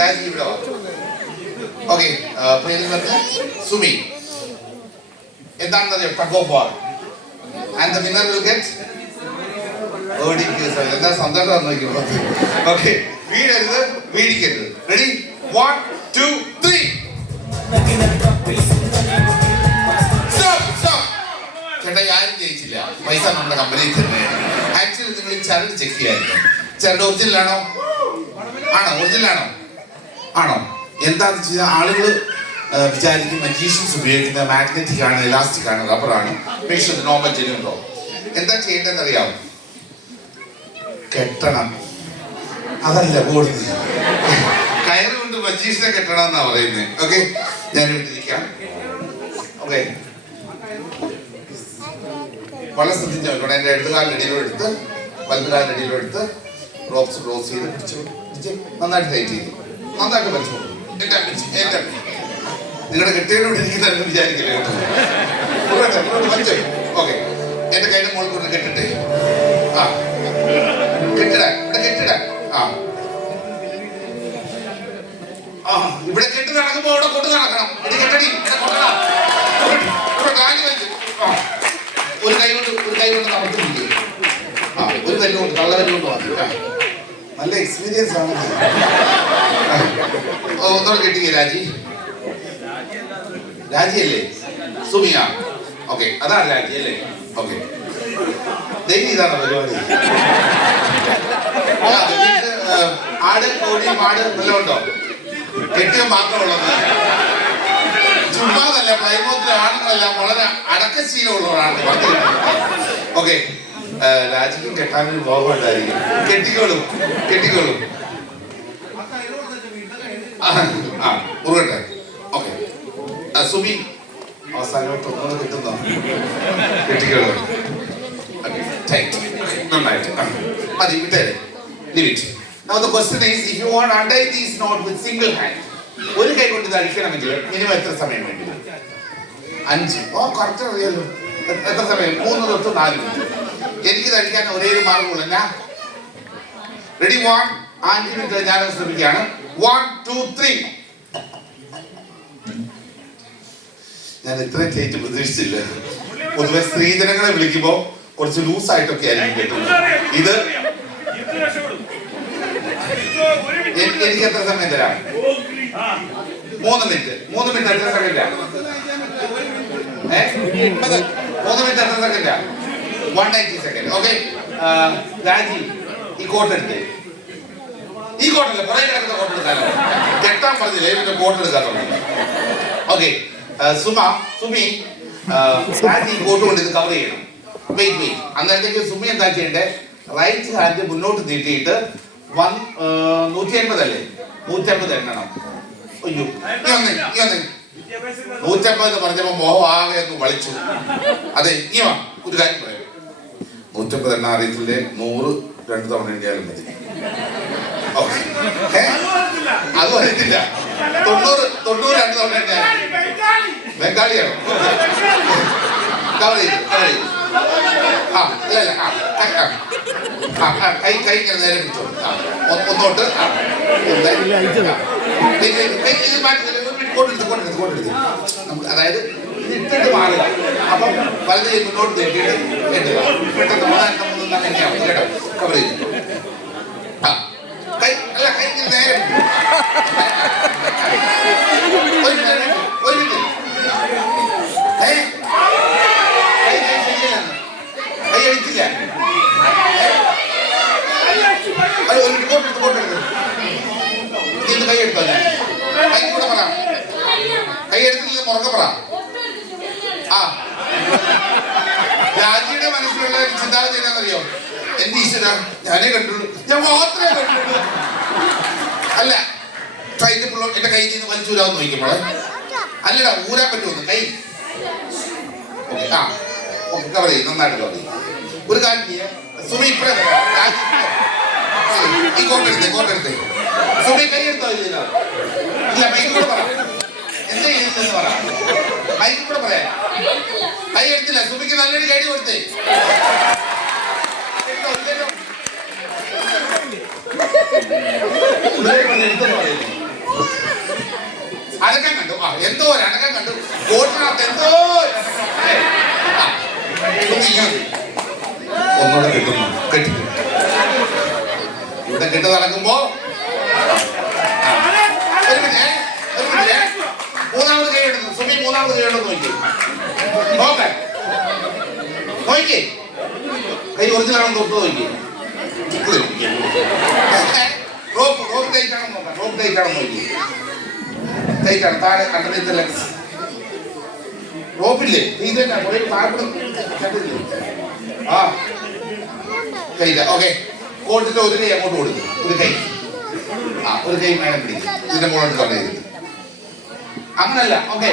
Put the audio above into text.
രാജി ഇവിടെ വാ. ഓക്കെ, പേര് പറഞ്ഞ സുമി. എന്താണെന്നറിയോ? Tug of war. And the winner will get എന്താ സന്തോഷം നോക്കിയോ. ഓക്കെ, വീഴരുത്, വീഴിക്കരുത്. റെഡി? 1 2 3. ചേട്ടാ, ആരും ജയിച്ചില്ല. പൈസ നമ്മുടെ കമ്പനിയിൽ തന്നെ. ആക്ച്വലി നിങ്ങൾ ഈ ചരട് ചെക്ക് ചെയ്യായിരുന്നു. ചരട് ഒറിജിനലാണോ? ആണോ? ഒറിജിനലാണോ? ആണോ? എന്താണെന്ന് വെച്ച് കഴിഞ്ഞാൽ ആളുകൾ വിചാരിക്കും മജീഷ്യൻസ് ഉപയോഗിക്കുന്ന മാഗ്നറ്റിക് ആണ്, ഇലാസ്റ്റിക് ആണ്, റബ്ബറാണ്. പക്ഷേ നോർമൽ ജെനുണ്ടോ? എന്താ ചെയ്യേണ്ടതെന്ന് അറിയാമോ? കെട്ടണം. അതല്ല കൂടുതൽ കയറ് കൊണ്ട് മജീഷ്യനെ കെട്ടണം എന്നാ പറയുന്നത്. ഓക്കെ, ഞാനിവിടെ ഇരിക്കാം. ഓക്കെ, വളരെ ശ്രദ്ധിച്ചാൽ മതി. എൻ്റെ ഇടതുകാലിൻ്റെ ഇടയിലും എടുത്ത് വലതുകാലിൻ്റെ ഇടയിലും എടുത്ത് റോപ്സ് ക്ലോസ് ചെയ്ത് പിടിച്ച് നന്നായിട്ട് ടൈറ്റ് ചെയ്തു. നന്നായിട്ട് വലിച്ചു കൊടുക്കും. നിങ്ങളുടെ കെട്ടിയോട് ഇരിക്കുന്നതെന്ന് വിചാരിക്കില്ല കേട്ടോ. വലിച്ചു. ഓക്കെ, എൻ്റെ കയ്യുടെ മുകളിൽ കൊണ്ട് കെട്ടിട്ടേ. ആ, കെട്ടിടാൻ ഇവിടെ കെട്ടിടാൻ. ആ, ഇവിടെ കെട്ടി നടക്കുമ്പോൾ അവിടെ കൊണ്ട് നടക്കണം. ഇത് കെട്ടടി, കൊണ്ടണം. ഒരു കൈ കൊണ്ട് നമുക്ക് പിടിക്കും. ആ, ഒരു കല്ലുകൊണ്ട് കള്ള കല്ലുകൊണ്ട് മാത്രം. നല്ല എക്സ്പീരിയൻസ് ആണ്. ഒന്നുകൂടെ കെട്ടിക്കേ. രാജിയല്ലേ? സുമിയ. ഓക്കെ, അതാണ് രാജി അല്ലേ? ഓക്കെ, ദൈവം ഇതാണ് പരിപാടി. ആട്, കോഴി, മാട് എല്ലാം ഉണ്ടോ? കെട്ടിയ മാത്രമുള്ളത്. ചുമ്മാതല്ല, പ്ലൈമൂത്തിലെ ആണുങ്ങളെല്ലാം വളരെ അടക്കശീലമുള്ളവരാണ്. ഓക്കെ, രാജിക്കും കെട്ടാനൊരു ബോധമുണ്ടായിരിക്കും. കെട്ടിക്കോളും. മുറുകട്ടെ. ഓക്കെ, സുമി അവസാനമായിട്ട് ഒന്നുകൂടെ കിട്ടുന്നോ? കെട്ടിക്കോളും. നന്നായിട്ട് മതി, വിട്ടേരെ. Limit. Now the question is, if you want to untie these knot with single hand, ഒരു കൈ കൊണ്ട് ഇത് അഴിക്കണമെങ്കിൽ മിനിമം എത്ര സമയം വേണ്ടി വരും? 5. ഓ, കറക്റ്റ് അറിയാലോ. എത്ര സമയം? 3 തൊട്ട് 4 മിനിറ്റ്. എനിക്കിത് അഴിക്കാൻ ഒരേ ഒരു മാർഗമുള്ളൂ. റെഡി? 1 5 മിനിറ്റ് ഞാനത് ശ്രമിക്കുകയാണ്. 1 2 3. ഞാൻ ഇത്രയും ചേച്ചി പ്രതീക്ഷിച്ചില്ല. പൊതുവെ സ്ത്രീജനങ്ങളെ വിളിക്കുമ്പോൾ കുറച്ച് ലൂസായിട്ടൊക്കെ ആയിരിക്കും കേട്ടുള്ളത്. ഇത് എനിക്ക് എത്ര സമയം തരാം? 3 മിനിറ്റ്. 3 മിനിറ്റ് എത്ര സെക്കൻഡാ? 3 മിനിറ്റ് എത്ര സെക്കൻഡാ? 190 സെക്കൻഡ്. ഓക്കെ, രാജി ഈ കോട്ട് എടുത്തേ. ഈ കോട്ടല്ലേ, കുറെ കിടക്കുന്ന കോട്ട് എടുക്കാനോ? കെട്ടാൻ പറഞ്ഞില്ലേ, പിന്നെ കോട്ട് എടുക്കാൻ തുടങ്ങി. ഓക്കെ, സുമി, രാജി ഈ കോട്ട് കൊണ്ട് ഇത് കവർ ചെയ്യണം. വെയിറ്റ്. അന്നേരത്തേക്ക് സുമി എന്താ ചെയ്യണ്ടേ? റൈറ്റ് ഹാൻഡ് മുന്നോട്ട് നീട്ടിയിട്ട് 180 അല്ലേ? 150 എണ്ണണം. അയ്യോ, 150 പറഞ്ഞപ്പോ മോഹം ആകെ ഒന്ന് വളിച്ചു. അതെ, ഇനിയോ ഒരു കാര്യം പറയാം. 150 എണ്ണ അറിയത്തില്ലേ? 100 2 തവണ എണ്ണിയാലും മതി. ഓക്കെ, അത് അറിയത്തില്ല. 90 2 തവണ എണ്ണിയാൽ. ബംഗാളിയാണോ? കവർ ചെയ്തു. കൈ ഇങ്ങനെ നേരെ പിടിച്ചോ. ഒന്നോട്ട് കൊണ്ടെടുത്ത് നമുക്ക്, അതായത് ഇത് ഇട്ടിട്ട് മാറുക. അപ്പം വലത് കൈ മുന്നോട്ട് നീട്ടിയിട്ട് എണ്ണുക. പെട്ടെന്ന് 3 എണ്ണിയാൽ മതി കേട്ടോ. കവർ ചെയ്തു. കൈ ഇങ്ങനെ നേരെ ഒരു മിനിറ്റ്. കൈ അടിച്ചില്ല. കൈ എടുത്തോ? ഞാൻ കൈ കൂടെ പറ. കൈ എടുത്തില്ല, മുറക്കെ പറ. രാജിയുടെ മനസ്സിലുള്ള ചിന്താഗതി എന്താണെന്നറിയോ? എന്റെ ഈശ്വര, ഞാനേ കണ്ടുള്ളൂ, ഞാൻ മാത്രമേ കണ്ടുള്ളൂ. അല്ല, എന്റെ കൈ നിന്ന് വലിച്ചൂരാന്ന് നോക്കുമ്പോളെ അല്ലടാ, ഊരാൻ പറ്റുമെന്ന് കൈ. ഓക്കെ, കവർ ചെയ്യും. നന്നായിട്ട് കവർ ചെയ്യും. ഒരു കാര്യം ചെയ്യാം. സുമി ഇപ്പഴേ ഈ കോട്ടെടുത്തേ. സുമി കൈ എടുത്തോ? ഇല്ല, മൈക്കിൽ കൂടെ പറ. എന്താ ചെയ്യുന്നതെന്ന് പറ. മൈക്കിൽ കൂടെ പറയാം. കൈ എടുത്തില്ല. സുമിക്ക് നല്ലൊരു കൈ കൊടുത്തേ. എടുത്തോ? എന്തോ ഒരനക്കം കണ്ടു. കോട്ടിനകത്ത് എന്തോ ഒന്നുകൂടെ കിട്ടുന്നു. കെട്ടി ഇവിടെ കെട്ട് നടക്കുമ്പോ ഒരു മിനിറ്റ് മൂന്നാമത് കൈ എടുത്തു. സുമി മൂന്നാമത് കൈ എടുത്ത് നോക്കി നോക്കേ നോക്കി കൈ ഒറിജിനലാണെന്ന് തൊട്ട് നോക്കി. റോപ്പ് ടൈറ്റ് ആണെന്ന് നോക്കാം. റോപ്പ് ടൈറ്റ് ആണെന്ന് നോക്കി. ടൈറ്റ് ആണ്. താഴെ അണ്ടർനീത്ത് ലെഗ്സ് റോപ്പില്ലേ ഇത് തന്നെ കുറെ താഴെ ആ കൈയില്ല. ഓക്കെ കോട്ടിന്റെ ഒരു കൈ അങ്ങോട്ട് കൊടുക്കും. ഒരു കൈ ഒരു കൈ മേലെ പിടിക്കും. ഇതിന്റെ മുകളിലോട്ട് തന്നെ അങ്ങനല്ല. ഓക്കെ